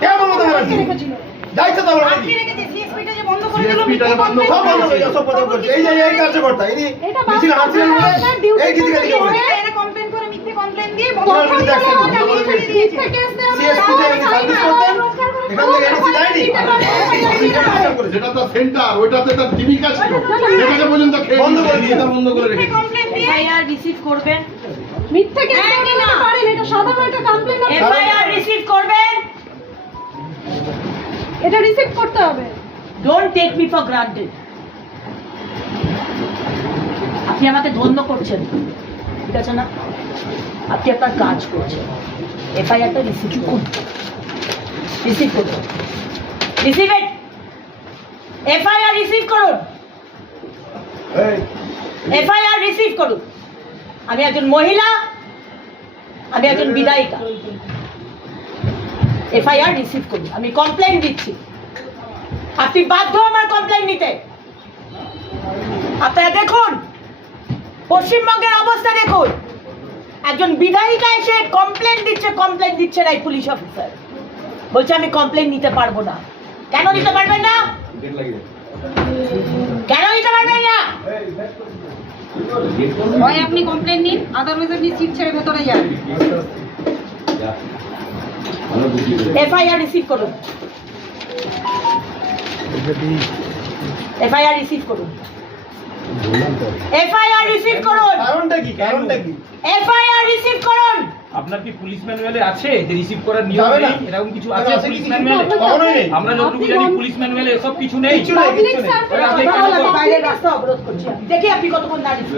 কে মমতা ব্যানার্জি দায়িত্ব তো আমরা আটকে রেখেছে সিএসপিটা যে বন্ধ করে দিল সব বন্ধ করে সব বন্ধ করছে এই যে এই কার্যকর্তা এই মিছিল হাসিলেন বলে এই গীতিকা দিকে বলে এরা কমপ্লেইন করে মিথ্যে কমপ্লেইন দিয়ে বন্ধ ওনার করে বিরুদ্ধে দিয়েছে সিএসপি তে সার্ভিস করতেন এখান থেকে এনওসি দেয়নি যেটা তো সেন্টার ওইটাতে তার জীবিকা ছিল সেটাকে পর্যন্ত বন্ধ করে দিয়ে বন্ধ করে মিথ্যে রেখেছে কমপ্লেইন দিয়ে এফআইআর রিসিভ করবেন, মিথ্যে কেস দিতে পারেন, এটা সাধারণ একটা কমপ্লেইন। এফআইআর রিসিভ করবেন। এটা রিসিভ করতে হবে। Don't take me for granted. আপনি আমাকে ধন্য করছেন, ঠিক আছে না? আপনি আপনার কাজ করছেন। এফআইআরটা রিসিভ করুন, রিসিভ করুন, রিসিভ ইট। এফআইআর রিসিভ করুন, এফআইআর রিসিভ করুন। আমি একজন মহিলা, আমি একজন বিধায়িকা। এফআইআর রিসিভ করুন। আমি কমপ্লেইন দিচ্ছি, আপনি বাধ্য আমার কমপ্লেইন নিতে। আপনারা দেখুন পশ্চিমবঙ্গের অবস্থা দেখুন, একজন বিধায়িকা এসে কমপ্লেইন দিচ্ছে না এই পুলিশ অফিসার, বলছে আমি কমপ্লেইন নিতে পারবো না। কেন নিতে পারবেন না? কেন নিতে পারবেন না? হয় আপনি কমপ্লেইন নিন, আদারওয়াইজ আপনি সিট ছেড়ে ভেতরে যান। এফআইআর রিসিভ করুন, এফআইআর রিসিভ করুন, এফআইআর রিসিভ করুন, কারণটা কি এফআইআর রিসিভ করুন। আপনার কি পুলিশ ম্যানুয়ালে আছে যে রিসিভ করার নিয়ম যাবে না। নেই? এরকম কিছু আছে পুলিশ ম্যানুয়ালে? কখনোই নেই আমরা যতটুকু জানি পুলিশ ম্যানুয়ালে এসব কিছু নেই। কিছু নেই পাবলিক সার্ভিস আপনি বাইরের রাস্তা অবরোধ করছি, দেখি আপনি কতক্ষণ দাঁড়িয়ে